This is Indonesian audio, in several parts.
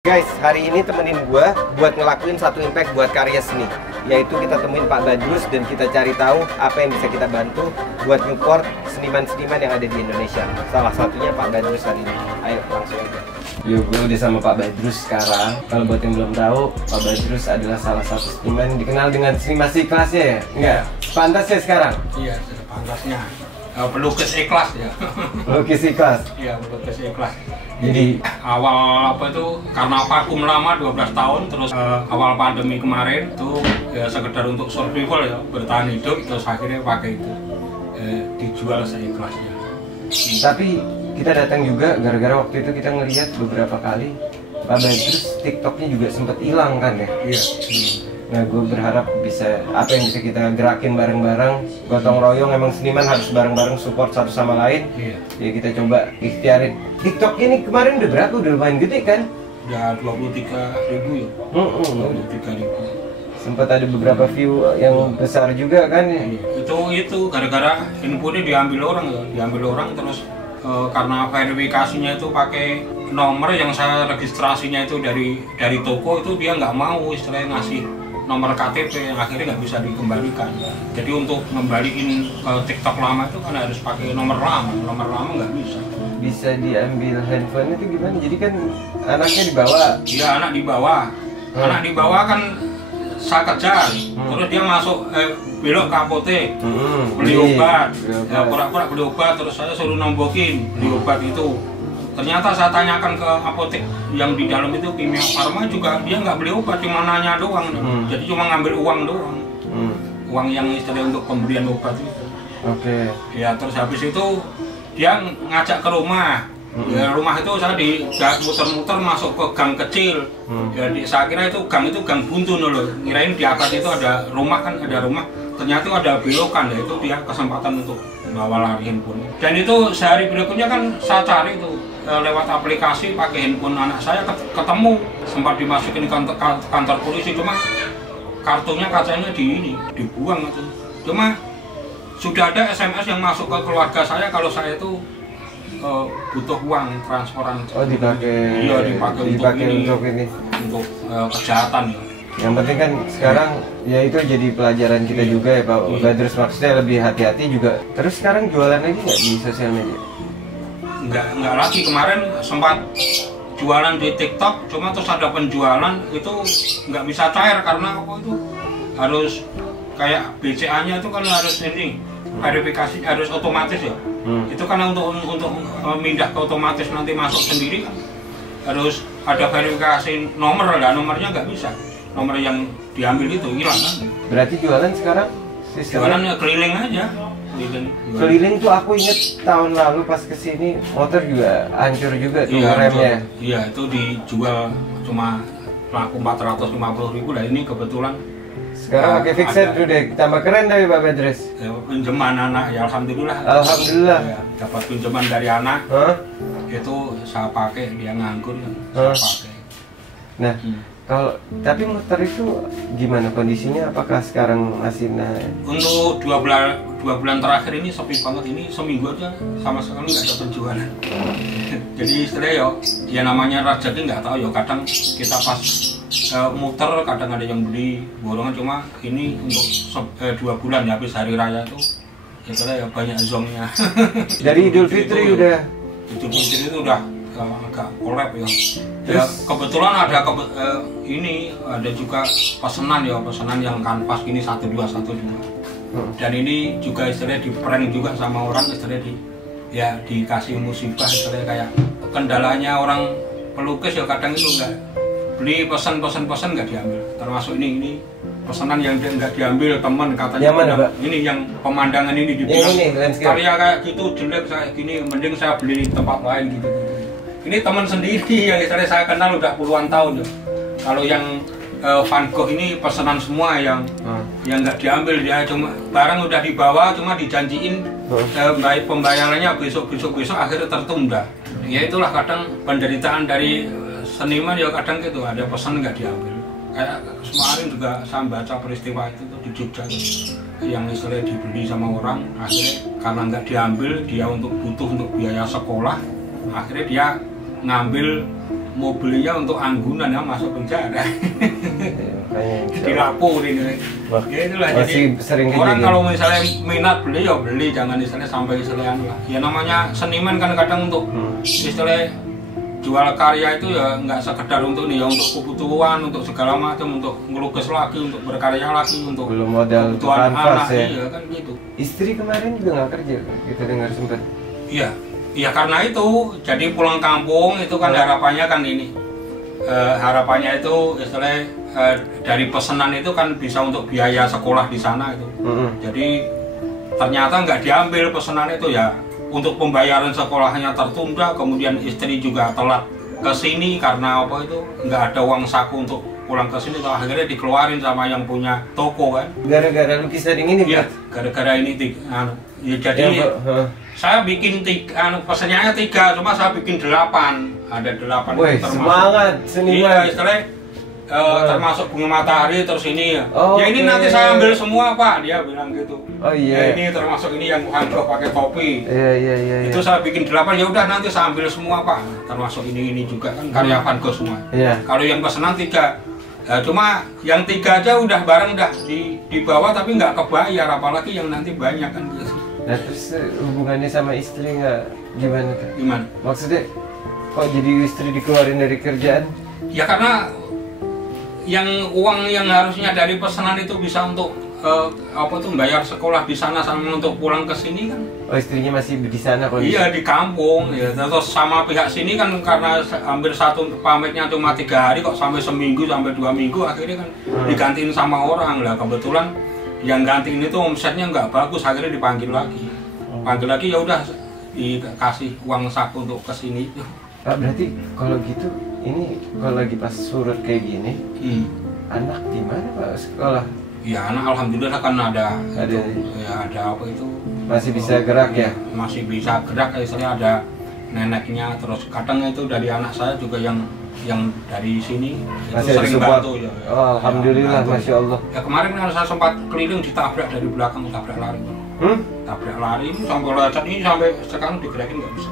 Guys, hari ini temenin gua buat ngelakuin satu impact buat karya seni, yaitu kita temuin Pak Badrus dan kita cari tahu apa yang bisa kita bantu buat support seniman-seniman yang ada di Indonesia. Salah satunya Pak Badrus hari ini. Ayo langsung aja. Yuk, gue udah sama Pak Badrus sekarang. Kalau buat yang belum tahu, Pak Badrus adalah salah satu seniman yang dikenal dengan seni masih ikhlasnya ya? Enggak? Pantas ya sekarang? Iya, sudah pantasnya. Pelukis ikhlas ya. Pelukis ikhlas? Iya, pelukis ikhlas. Jadi awal apa itu karena vakum lama 12 tahun, terus awal pandemi kemarin tuh ya sekedar untuk survival ya, bertahan hidup, terus akhirnya pakai itu dijual seikhlasnya. Tapi kita datang juga gara-gara waktu itu kita ngelihat beberapa kali Pak Badrus TikToknya juga sempat hilang kan ya? Iya. Nah, gue berharap bisa apa yang bisa kita gerakin bareng-bareng, gotong royong. Emang seniman harus bareng-bareng support satu sama lain. Iya. Ya kita coba ikhtiarin. TikTok ini kemarin udah berapa? Udah lumayan gede kan? Udah 23.000 ya. 23.000. Sempat ada beberapa view yang besar juga kan? Iya. Itu gara-gara infonya diambil orang terus karena verifikasinya itu pakai nomor yang saya registrasinya itu dari toko, itu dia nggak mau istilahnya ngasih nomor KTP yang akhirnya nggak bisa dikembalikan. Jadi untuk ngembaliin ke TikTok lama itu kan harus pakai nomor lama nggak bisa. Bisa diambil handphone itu gimana? Jadi kan anaknya dibawa. Iya, anak dibawa kan saya kejar, terus dia masuk belok ke apotek, beli obat, ya pura-pura beli obat, terus saya suruh nombokin beli obat itu. Ternyata saya tanyakan ke apotek yang di dalam itu Kimia Farma juga dia nggak beli obat, cuma nanya doang. Jadi cuma ngambil uang doang, uang yang istilahnya untuk pembelian obat itu. Oke. Ya terus habis itu dia ngajak ke rumah. Ya, rumah itu saya muter-muter masuk ke gang kecil. Jadi saya kira itu gang buntu loh. Ngirain di atas itu ada rumah kan, ternyata ada belokan, ya itu dia kesempatan untuk bawa lari handphone. Dan itu sehari berikutnya kan saya cari itu lewat aplikasi pakai handphone anak saya, ketemu, sempat dimasukin ke kantor polisi, cuma kartunya kacanya dibuang itu. Cuma sudah ada SMS yang masuk ke keluarga saya kalau saya itu butuh uang transferan. Oh, dipakai. Iya, dipakai untuk ini. Untuk kejahatan ya. Yang penting kan sekarang ya itu jadi pelajaran kita juga ya Pak Badrus, maksudnya lebih hati-hati juga. Terus sekarang jualan lagi nggak di sosial media? Nggak lagi. Kemarin sempat jualan di TikTok, cuma terus ada penjualan itu nggak bisa cair karena apa itu harus kayak BCA-nya itu kan harus ini verifikasi, harus otomatis ya. Itu karena untuk pindah ke otomatis nanti masuk sendiri kan harus ada verifikasi nomor lah, nomornya nggak bisa. Nomor yang diambil itu hilang kan. Berarti jualan sekarang sistemnya? Jualan keliling aja. Keliling tuh aku inget tahun lalu pas kesini motor juga hancur juga tuh remnya. Iya, itu dijual cuma laku 450.000 lah. Ini kebetulan sekarang pakai fixed dulu deh, tambah keren tapi Pak Badrus. Ya, pinjaman anak ya, alhamdulillah. Alhamdulillah. Ya, dapat pinjaman dari anak. Itu saya pakai, dia nganggur saya pakai. Nah, kalau tapi motor itu gimana kondisinya? Apakah sekarang masih naik? Untuk 2 bulan terakhir ini sepi banget, ini seminggu aja sama sekali nggak ada penjualan. Jadi istilahnya ya namanya rezeki nggak tahu ya, kadang kita pas muter kadang ada yang beli borongan, cuma ini untuk 2 bulan ya, habis hari raya itu istilahnya ya banyak zongnya. Dari Idul Fitri udah. Idul Fitri itu udah agak kolab ya. Ya kebetulan ada ini ada juga pesanan yang kanvas ini 1212. Dan ini juga istilahnya di prank juga sama orang, istilahnya dikasih musibah, istilahnya kayak kendalanya orang pelukis ya, kadang itu enggak beli pesan nggak diambil. Termasuk ini pesanan yang nggak diambil teman katanya. Ini yang pemandangan ini dibilang karya kayak gitu jelek, saya gini mending saya beli di tempat lain gitu. Ini teman sendiri yang istilahnya saya kenal udah puluhan tahun ya. Kalau yang Van Gogh ini pesanan semua yang nggak diambil, dia cuma barang udah dibawa, cuma dijanjiin baik pembayarannya besok akhirnya tertunda. Ya itulah kadang penderitaan dari seniman ya, kadang gitu ada pesan nggak diambil. Kayak kemarin juga saya baca peristiwa itu tuh di Jogja yang istilahnya dibeli sama orang, akhirnya karena nggak diambil, dia butuh untuk biaya sekolah, akhirnya dia ngambil mau belinya untuk anggunan ya, masuk penjara. Jadi lapo ini. Ya itulah, masih jadi sering orang kejadian. kalau misalnya minat beli ya beli, jangan misalnya sampai istilahnya lah. Ya namanya seniman kan kadang untuk istilahnya jual karya itu ya nggak sekedar untuk nih ya, untuk kebutuhan, untuk segala macam, untuk ngelukis lagi, untuk berkarya lagi, untuk belum modal kebutuhan kanvas anak, ya. iya kan gitu. Istri kemarin juga nggak kerja, kita dengar sempat. Iya, iya karena itu jadi pulang kampung itu kan harapannya kan ini, harapannya itu istilahnya dari pesanan itu kan bisa untuk biaya sekolah di sana itu. Jadi ternyata nggak diambil pesanan itu ya. Untuk pembayaran sekolahnya tertunda, kemudian istri juga telat ke sini karena apa itu nggak ada uang saku untuk pulang ke sini, akhirnya dikeluarin sama yang punya toko kan. Gara-gara lukisan ini ya, gara-gara ini ya, jadi saya bikin pesannya 3, cuma saya bikin 8, ada 8. Wih, semangat seniman. Iya, istilahnya termasuk bunga matahari terus ini ya. Ya ini nanti saya ambil semua Pak, dia bilang gitu. Oh iya. Ya, ini termasuk ini yang Van Gogh pakai topi. Iya. Itu saya bikin 8, ya udah nanti saya ambil semua Pak. Termasuk ini juga kan karya Van Gogh semua. Iya. Kalau yang pesanan 3, cuma yang 3 aja udah barang udah dibawa tapi nggak kebayar, apalagi yang nanti banyak kan gitu. Nah terus hubungannya sama istri nggak gimana tuh? Gimana? Maksudnya kok jadi istri dikeluarin dari kerjaan? Ya karena yang uang yang harusnya dari pesanan itu bisa untuk bayar sekolah di sana sama untuk pulang ke sini kan. Oh istrinya masih di sana kok? Iya di kampung ya. Terus sama pihak sini kan karena hampir pamitnya cuma 3 hari kok sampai seminggu sampai 2 minggu, akhirnya kan digantiin sama orang lah. Kebetulan yang gantiin itu omsetnya nggak bagus, akhirnya dipanggil lagi. Panggil lagi ya udah dikasih uang saku untuk ke sini. Pak berarti kalau gitu ini kalau lagi pas surut kayak gini, anak gimana Pak sekolah? Ya anak alhamdulillah kan ada itu, ya ada apa itu masih bisa gerak ya? Masih bisa gerak, saya ada neneknya, terus kadang itu dari anak saya juga yang dari sini masih itu sering support. bantu ya. Oh, alhamdulillah, bantu. Masya Allah. Ya kemarin kan saya sempat keliling ditabrak dari belakang, tabrak lari. Tabrak lari ini sampai lecet ini sampai sekarang digerakin nggak bisa.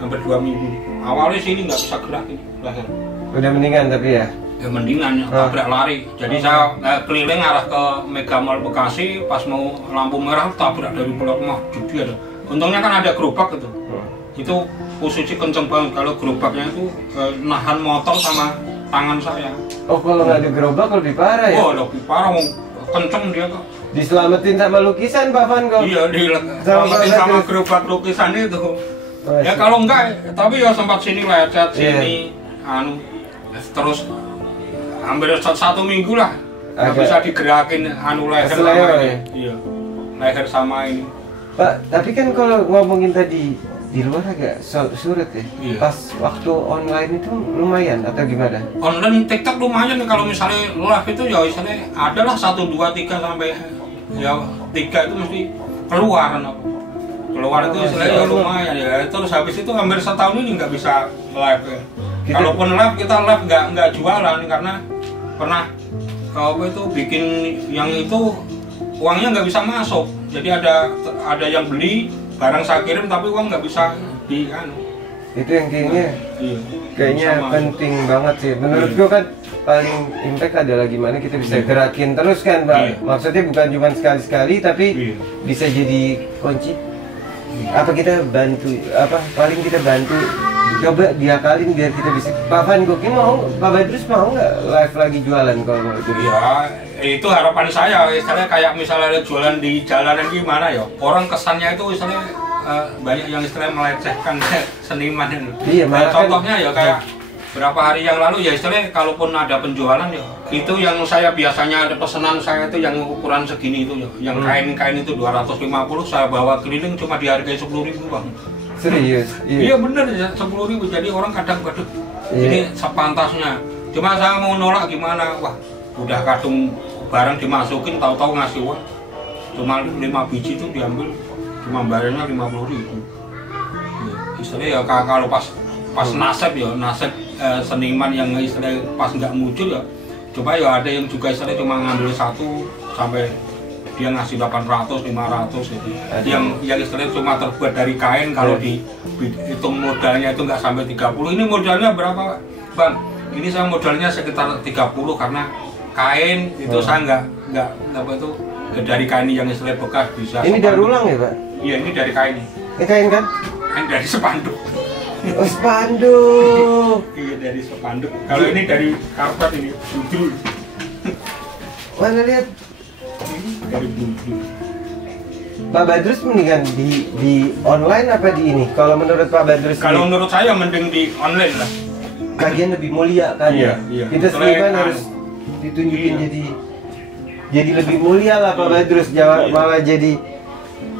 Hampir 2 minggu. Awalnya sini nggak bisa gerak ini leher. Udah mendingan tapi ya? Ya mendingan ya, tabrak lari. Jadi saya keliling arah ke Mega Mall Bekasi, pas mau lampu merah tabrak dari Blok Mah. Jadi ada. Untungnya kan ada gerobak itu. Itu posisi kenceng banget, kalau gerobaknya itu nahan motor sama tangan saya. Oh kalau nggak ada gerobak lebih parah ya? Oh lebih parah, kenceng dia kok. Diselamatin sama lukisan Pak Van Gogh? Iya, diselamatin sama gerobak lukisan itu. Ya kalau enggak, tapi ya sempat sini lecet, sini, terus hampir 1 minggu lah. Nggak bisa digerakin leher sama ini. Iya, leher sama ini. Pak, tapi kan kalau ngomongin tadi di luar agak sulit ya. Iya. Pas waktu online itu lumayan atau gimana? Online TikTok lumayan kalau misalnya live itu ya misalnya adalah 1, 2, 3 sampai ya 3 itu mesti keluar. Keluar itu istilahnya ya lumayan ya. Terus habis itu hampir setahun ini nggak bisa live ya. Kalaupun live kita live nggak jualan karena pernah itu bikin yang itu uangnya nggak bisa masuk. Jadi ada yang beli barang saya kirim tapi uang nggak bisa itu yang kayaknya sama. Penting banget sih menurutku kan. Paling impact adalah gimana kita bisa gerakin terus kan Pak. Maksudnya bukan cuma sekali-sekali tapi bisa jadi kunci. Apa kita bantu, paling kita bantu coba diakalin biar kita bisa. Pak Van Gogh mau, Pak Badrus mau nggak live lagi jualan kalau gitu? Ya itu harapan saya, misalnya kayak misalnya jualan di jalanan gimana ya, orang kesannya itu misalnya banyak yang istilahnya melecehkan seniman ini. Iya, contohnya ya kayak berapa hari yang lalu ya istilahnya kalaupun ada penjualan ya itu yang saya biasanya ada pesanan saya itu yang ukuran segini itu ya, yang kain itu 250 saya bawa keliling cuma dihargai 10.000 Bang. Serius? Iya bener ya 10.000, jadi orang kadang waduh ini sepantasnya. Cuma saya mau nolak gimana, wah udah kadung barang dimasukin tahu-tahu ngasih uang cuma 5 biji itu diambil cuma bayarnya 50.000. Ya, istilahnya ya kalau pas nasib ya seniman yang istilahnya pas nggak muncul ya coba ya ada yang juga istilahnya cuma ngambil 1 sampai dia ngasih 800, 500 gitu. Yang istilahnya cuma terbuat dari kain kalau dihitung modalnya itu nggak sampai 30. Ini modalnya berapa Pak? Bang, ini saya modalnya sekitar 30 karena kain itu saya nggak apa itu dari kain yang istilahnya bekas bisa. Ini dari ulang ya, Pak? Iya, ini dari kain. Ini kain kan? Kain dari spanduk. Oh, spanduk. Iya, dari spanduk. Kalau ini dari karpet ini, budul. Mana lihat? Ini dari budul. Pak Badrus mendingan di online apa di ini? Kalau menurut Pak Badrus? Kalau menurut saya mending di online lah. Kajian lebih mulia kan? Iya, iya. Kita seniman harus ditunjukin jadi lebih mulia lah Pak Badrus, malah jadi.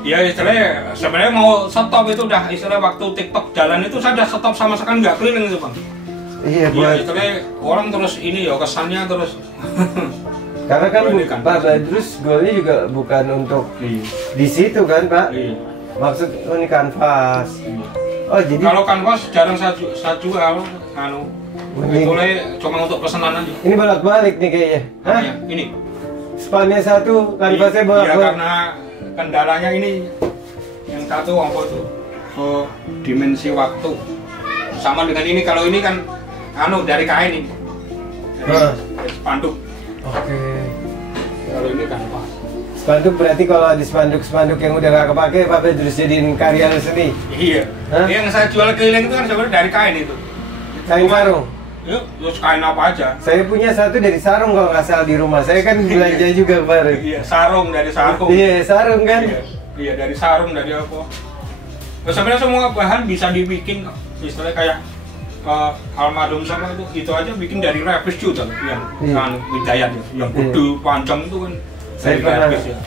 Ya istilahnya sebenarnya mau stop itu udah istilah waktu TikTok jalan itu saya udah stop sama sekali nggak keliling itu Bang. Iya, ya, istilahnya orang terus ini ya kesannya terus. Karena kan Pak Badrus goalnya juga bukan untuk di situ kan Pak. Maksud ini kanvas. Oh jadi kalau kanvas jarang saya jual, cuma untuk pesanan aja. Ini bolak-balik nih kayaknya. Hah? Ya, ini. Spannya satu, kanvasnya bolak-balik. Iya karena kendalanya ini yang satu apa itu? Oh, dimensi waktu. Sama dengan ini, kalau ini kan dari kain ini. Dari spanduk. Oke. Kalau ini kanvas. Spanduk berarti kalau ada spanduk yang udah gak kepake Pak Badrus jadiin karya seni. Iya. Hah? Yang saya jual keliling itu kan sebenarnya dari kain itu. Kain sarung. Yuk, terus kain apa aja. Saya punya satu dari sarung kalau nggak salah di rumah. Saya kan belanja juga kemarin. Iya, sarung dari sarung. Iya, sarung kan. Iya, dari sarung dari apa. Nah, sebenarnya semua bahan bisa dibikin istilahnya kayak almarhum sama itu aja bikin dari repis juga yang Widayat yang kudu panjang itu kan. Saya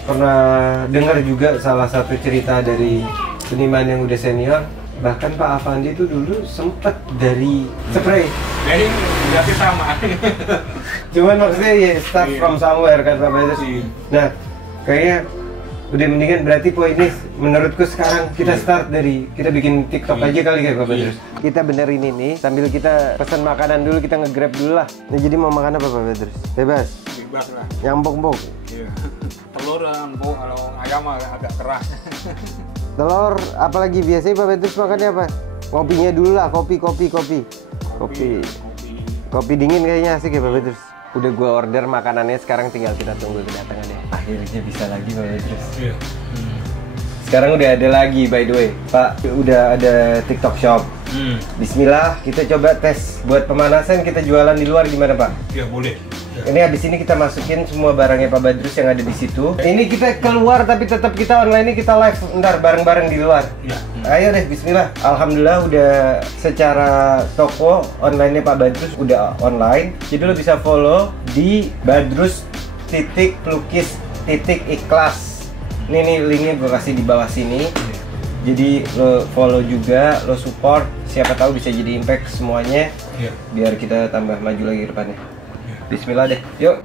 pernah dengar juga salah satu cerita dari seniman yang udah senior. Bahkan Pak Afandi itu dulu sempet dari spray. Jadi berarti sama. Cuman maksudnya ya start from somewhere kan Pak Badrus. Nah, kayaknya udah mendingan berarti poinnya menurutku sekarang kita start dari kita bikin TikTok aja kali ya Pak Badrus. Kita benerin ini sambil kita pesan makanan dulu, kita nge-grab dulu lah. Nah, jadi mau makan apa Pak Badrus? Bebas? Bebas lah. Yang empuk-empuk? Iya. Telur empuk, kalau ayam agak keras. Telur, apalagi biasanya Pak Badrus makannya apa? Kopinya dulu lah, kopi dingin kayaknya asik ya Pak Badrus. Udah gue order makanannya, sekarang tinggal kita tunggu kedatangannya. Akhirnya bisa lagi Pak Badrus. Iya. Sekarang udah ada lagi by the way Pak, udah ada TikTok Shop. Bismillah, kita coba tes buat pemanasan, kita jualan di luar gimana Pak? Iya boleh. Ini habis ini kita masukin semua barangnya Pak Badrus yang ada di situ. Ini kita keluar tapi tetap kita online, ini kita live ntar bareng-bareng di luar. Ya. Ayo deh, bismillah. Alhamdulillah udah secara toko online-nya Pak Badrus udah online. Jadi lo bisa follow di badrus.lukis.ikhlas. Nih linknya gue kasih di bawah sini. Jadi lo follow juga, lo support. Siapa tahu bisa jadi impact semuanya. Biar kita tambah maju lagi ke depannya. Bismillah deh, yuk.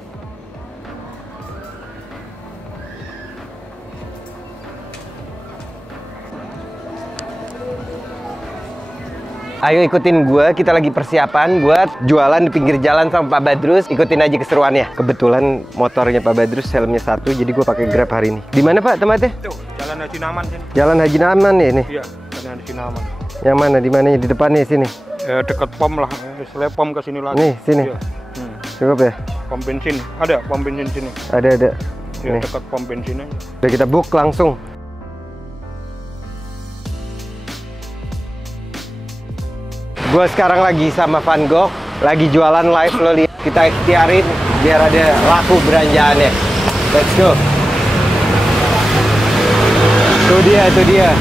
Ayo ikutin gue, kita lagi persiapan buat jualan di pinggir jalan sama Pak Badrus. Ikutin aja keseruannya. Kebetulan motornya Pak Badrus helmnya satu, jadi gue pakai Grab hari ini. Di mana Pak tempatnya? Tuh, Jalan Haji Naman sini. Jalan Haji Naman ya ini? Iya, Jalan Haji Naman. Yang mana? Di mananya? Di depannya sini? Dekat pom lah, setelah pom ke sini lagi. Nih, sini. Iya. Cukup ya? Pom bensin, ada pom bensin sini. Ada. Ya, dekat pom bensinnya. Udah kita book langsung. Gue sekarang lagi sama Van Gogh, lagi jualan live, lo lihat. Kita ikhtiarin biar ada laku belanjaannya. Let's go. Itu dia.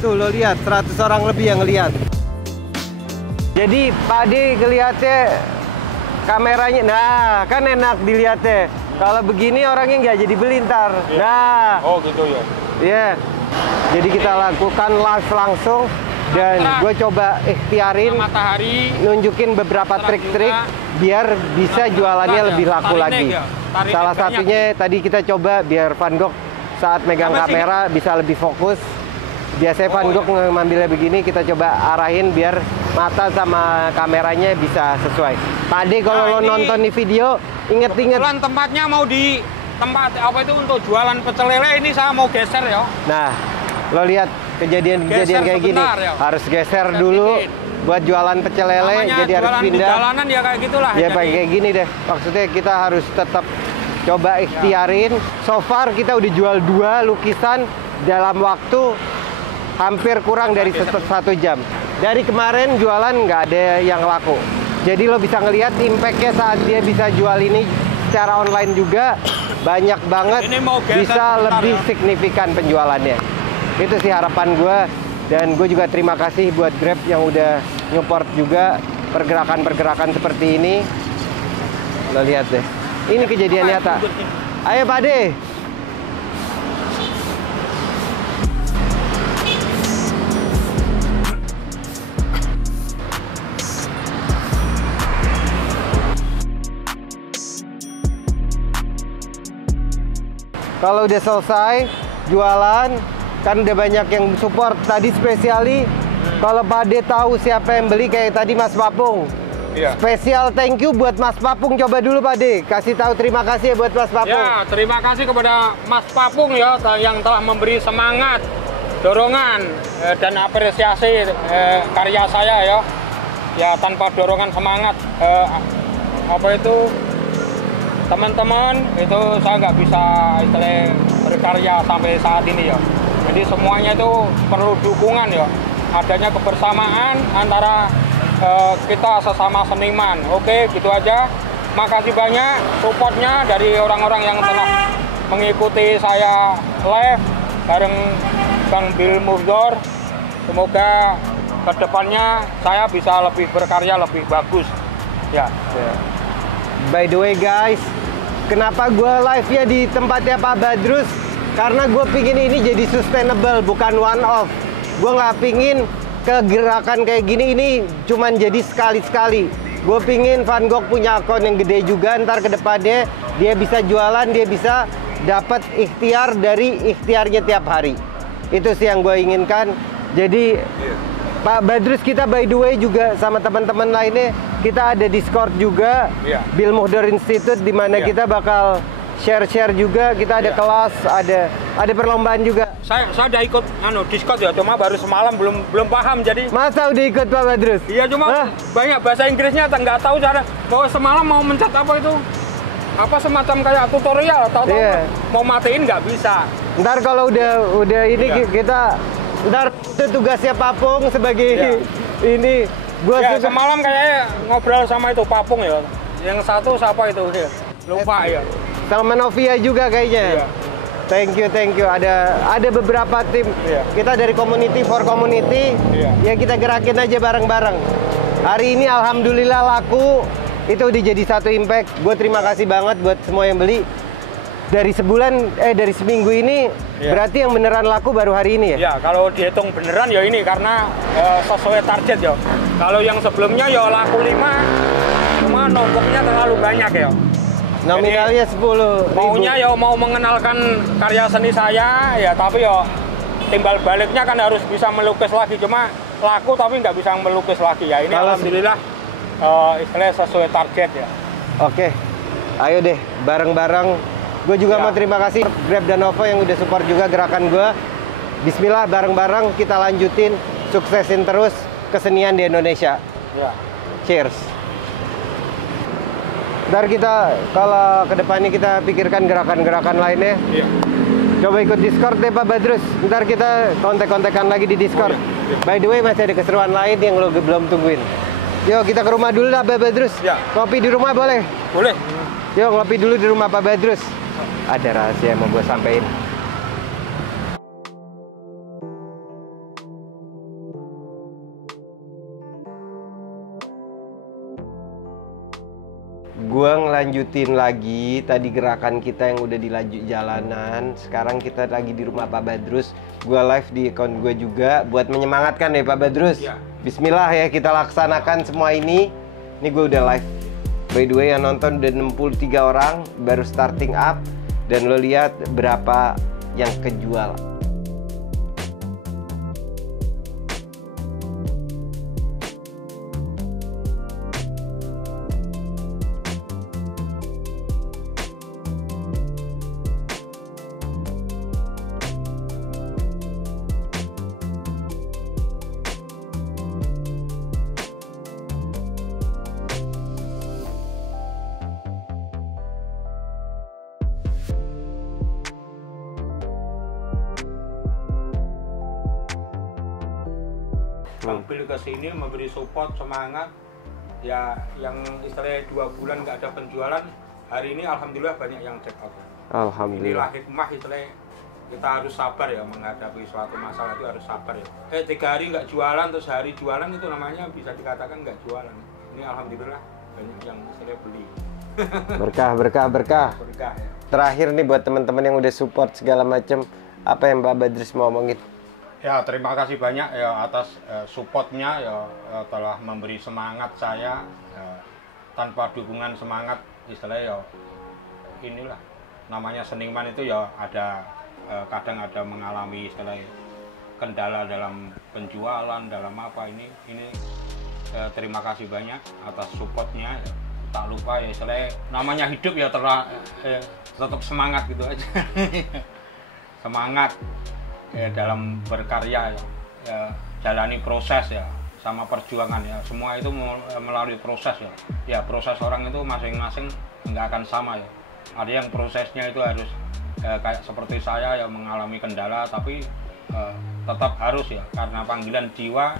Tuh lo lihat, 100 orang lebih yang ngeliat. Jadi Pak D ngeliatnya kameranya, nah kan enak dilihatnya. Kalau begini orangnya nggak jadi beli ntar. Nah. Oh gitu ya. Iya. Jadi kita lakukan live langsung dan gue coba ikhtiarin nunjukin beberapa trik-trik biar bisa jualannya lebih laku lagi. Salah satunya tadi kita coba biar Van Gogh saat megang kamera bisa lebih fokus. Biasanya Van Gogh ngambilnya begini, kita coba arahin biar mata sama kameranya bisa sesuai. Tadi kalau lo nonton di video, Ingat-ingat. Kebetulan tempatnya mau di tempat apa itu untuk jualan pecel lele, ini saya mau geser ya. Nah, lo lihat kejadian-kejadian kayak gini. Ya. Harus geser dulu buat jualan pecel lele. Namanya jadi harus jualan pindah. di jalanan ya kayak gitulah. Ya kayak gini deh. Maksudnya kita harus tetap coba ikhtiarin. So far kita udah jual 2 lukisan dalam waktu hampir kurang dari 1 jam. Dari kemarin jualan nggak ada yang laku. Jadi lo bisa ngelihat impact-nya saat dia bisa jual ini secara online juga banyak banget, bisa lebih signifikan penjualannya. Itu sih harapan gue, dan gue juga terima kasih buat Grab yang udah support juga pergerakan-pergerakan seperti ini. Lo lihat deh, ini kejadian nyata. Ayo Pak De. Kalau udah selesai jualan, kan udah banyak yang support. Tadi spesiali, kalau Pak De tahu siapa yang beli, kayak tadi Mas Papung. Iya. Spesial thank you buat Mas Papung. Coba dulu Pak De, kasih tahu terima kasih ya buat Mas Papung. Ya, terima kasih kepada Mas Papung ya yang telah memberi semangat, dorongan dan apresiasi karya saya ya. Ya tanpa dorongan semangat teman-teman itu saya nggak bisa istilahnya berkarya sampai saat ini ya. Jadi semuanya itu perlu dukungan ya. Adanya kebersamaan antara kita sesama seniman. Oke, gitu aja. Makasih banyak supportnya dari orang-orang yang telah mengikuti saya live bareng Bang Bill Murdor. Semoga kedepannya saya bisa lebih berkarya lebih bagus. Ya. By the way guys, kenapa gue live-nya di tempatnya Pak Badrus? Karena gue pingin ini jadi sustainable, bukan one off. Gue nggak pingin kegerakan kayak gini ini cuman jadi sekali-sekali. Gue pingin Van Gogh punya akun yang gede juga, ntar ke depannya dia bisa jualan, dia bisa dapat ikhtiar dari ikhtiarnya tiap hari. Itu sih yang gue inginkan. Jadi Pak Badrus kita by the way juga sama teman-teman lainnya, kita ada Discord juga, Bill Murdor Institute, di mana kita bakal share-share juga. Kita ada kelas, ada perlombaan juga. Saya udah ikut Discord ya, cuma baru semalam belum paham jadi. Masa udah ikut Pak Badrus? Iya, cuma banyak bahasa Inggrisnya nggak tahu cara. Bahwa semalam mau mencet apa itu? Apa semacam kayak tutorial atau mau matiin nggak bisa. Ntar kalau udah ini kita ntar itu tugasnya Papung sebagai ini. Gua semalam kayak ngobrol sama itu Papung ya. Yang satu siapa itu? Lupa ya. Sama Novia juga kayaknya. Thank you. Ada beberapa tim. Kita dari community for community. Ya kita gerakin aja bareng-bareng. Hari ini alhamdulillah laku. Itu udah jadi satu impact. Gue terima kasih banget buat semua yang beli. Dari seminggu ini berarti yang beneran laku baru hari ini ya? Ya, kalau dihitung beneran ya ini karena sesuai target ya. Kalau yang sebelumnya ya laku 5, cuma numpuknya terlalu banyak ya. Nominalnya 10.000. Maunya ya mau mengenalkan karya seni saya ya, tapi ya timbal baliknya kan harus bisa melukis lagi. Cuma laku tapi nggak bisa melukis lagi ya. Ini alhamdulillah istilahnya sesuai target ya. Oke, ayo deh bareng-bareng. Gue juga mau terima kasih Grab dan Ovo yang udah support juga gerakan gue. Bismillah, bareng-bareng kita lanjutin, suksesin terus kesenian di Indonesia. Cheers. Ntar kita kalau kedepannya kita pikirkan gerakan-gerakan lainnya. Coba ikut Discord deh Pak Badrus. Ntar kita kontek-kontekan lagi di Discord. By the way masih ada keseruan lain yang lo belum tungguin. Yuk kita ke rumah dulu lah Pak Badrus. Ngopi di rumah boleh? Boleh. Yuk ngopi dulu di rumah Pak Badrus. Ada rahasia yang mau gue sampein. Gue ngelanjutin lagi tadi gerakan kita yang udah dilanjut jalanan. Sekarang kita lagi di rumah Pak Badrus. Gue live di account gue juga buat menyemangatkan ya Pak Badrus. Bismillah ya kita laksanakan semua ini. Ini gue udah live. By the way yang nonton udah 63 orang, baru starting up. Dan lo lihat berapa yang kejual. Bang Bill ke sini memberi support, semangat. Ya yang istilahnya 2 bulan nggak ada penjualan, hari ini alhamdulillah banyak yang check out. Alhamdulillah. Inilah hikmah istilahnya, kita harus sabar ya menghadapi suatu masalah itu, harus sabar ya. 3 hari nggak jualan terus hari jualan itu namanya bisa dikatakan nggak jualan. Ini alhamdulillah banyak yang istilahnya beli. Berkah, berkah, berkah. Berkah ya. Terakhir nih buat teman-teman yang udah support segala macam, apa yang Pak Badrus mau omongin? Ya terima kasih banyak ya atas supportnya ya, telah memberi semangat saya ya, tanpa dukungan semangat istilahnya ya inilah namanya seniman itu ya ada kadang ada mengalami istilahnya kendala dalam penjualan dalam apa ini terima kasih banyak atas supportnya ya. Tak lupa ya istilahnya namanya hidup ya tetap semangat gitu aja. Semangat dalam berkarya ya, jalani proses ya sama perjuangan ya, semua itu melalui proses ya proses orang itu masing-masing nggak akan sama ya, ada yang prosesnya itu harus kayak seperti saya yang mengalami kendala tapi tetap harus ya, karena panggilan jiwa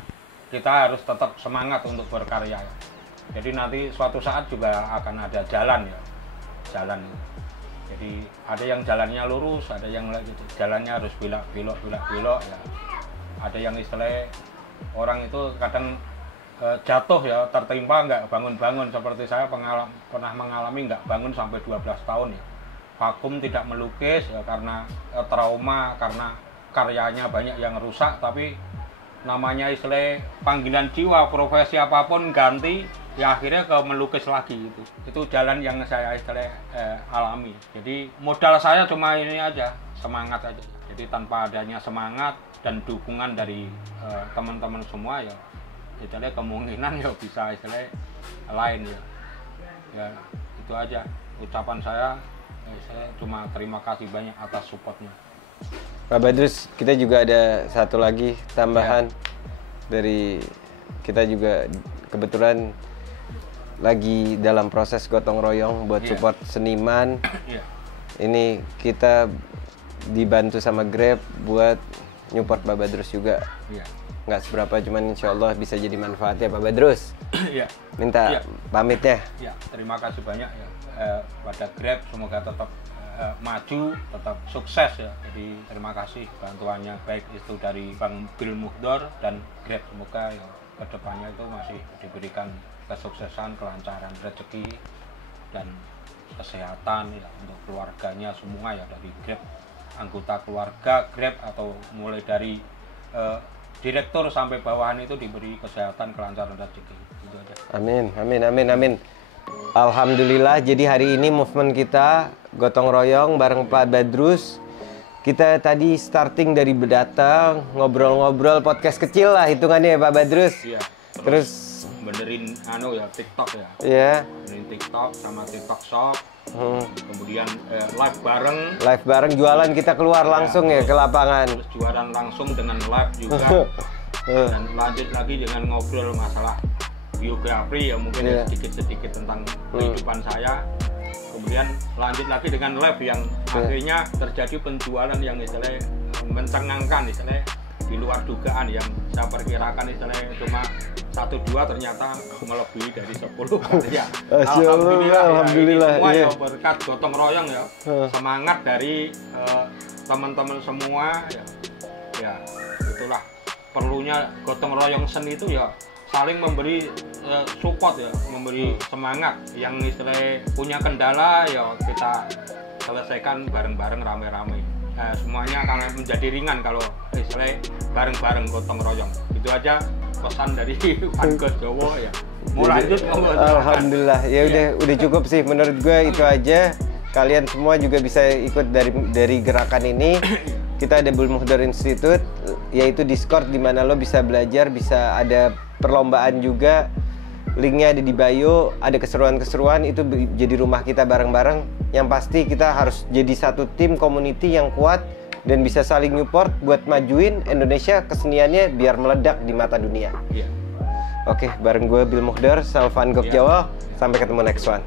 kita harus tetap semangat untuk berkarya ya. Jadi nanti suatu saat juga akan ada jalan ya, jalan. Jadi ada yang jalannya lurus, ada yang gitu, jalannya harus belok ya. Ada yang istilahnya orang itu kadang jatuh ya, tertimpa nggak bangun-bangun, seperti saya pernah mengalami nggak bangun sampai 12 tahun ya. Vakum tidak melukis ya karena trauma, karena karyanya banyak yang rusak, tapi namanya istilah panggilan jiwa, profesi apapun ganti ya akhirnya ke melukis lagi. Itu jalan yang saya istilah alami. Jadi modal saya cuma ini aja, semangat aja. Jadi tanpa adanya semangat dan dukungan dari teman-teman semua ya istilahnya kemungkinan ya bisa istilah lain ya itu aja ucapan saya cuma terima kasih banyak atas supportnya. Pak Badrus, kita juga ada satu lagi tambahan dari kita juga kebetulan lagi dalam proses gotong royong buat support seniman. Ini kita dibantu sama Grab buat nyupport Pak Badrus juga. Nggak seberapa, cuman insya Allah bisa jadi manfaat ya Pak Badrus. Minta pamitnya. Terima kasih banyak ya pada Grab, semoga tetap maju, tetap sukses ya. Jadi terima kasih bantuannya baik itu dari Bang Bill Muhdor dan Grab, semoga ya kedepannya itu masih diberikan kesuksesan, kelancaran rezeki dan kesehatan ya untuk keluarganya semua ya, dari Grab, anggota keluarga Grab atau mulai dari direktur sampai bawahan itu diberi kesehatan, kelancaran rezeki. Itu aja. Amin, amin, amin, amin. Alhamdulillah, jadi hari ini movement kita gotong royong bareng Pak Badrus. Kita tadi starting dari berdatang, ngobrol-ngobrol, podcast kecil lah hitungannya ya Pak Badrus. Iya. Terus benerin TikTok ya. Iya. Benerin TikTok sama TikTok Shop. Kemudian live bareng jualan, kita keluar langsung ya ke lapangan. Terus jualan langsung dengan live juga. Dan lanjut lagi dengan ngobrol masalah biografi ya, mungkin sedikit-sedikit tentang kehidupan saya. Kemudian lanjut lagi dengan live yang akhirnya terjadi penjualan yang istilahnya mencengangkan, istilahnya di luar dugaan, yang saya perkirakan istilahnya cuma 1-2 ternyata melebihi dari 10 ya. Alhamdulillah, semua ya berkat gotong royong ya, semangat dari teman-teman semua ya itulah perlunya gotong royong seni itu ya, saling memberi support ya, memberi semangat. Yang istilahnya punya kendala ya kita selesaikan bareng-bareng, rame-rame. Semuanya akan menjadi ringan kalau istilahnya bareng-bareng gotong royong. Itu aja pesan dari Pak Jowo ya. Mau lanjut? Alhamdulillah ya, udah cukup sih menurut gue, itu aja. Kalian semua juga bisa ikut dari gerakan ini. Kita ada Bill Muhdor Institute, yaitu Discord di mana lo bisa belajar, bisa ada perlombaan juga. Linknya ada di bio, ada keseruan-keseruan, itu jadi rumah kita bareng-bareng. Yang pasti kita harus jadi satu tim community yang kuat dan bisa saling support buat majuin Indonesia keseniannya biar meledak di mata dunia. Oke, bareng gue Bill Muhdor, Salvan Gok Jawa. Sampai ketemu next one.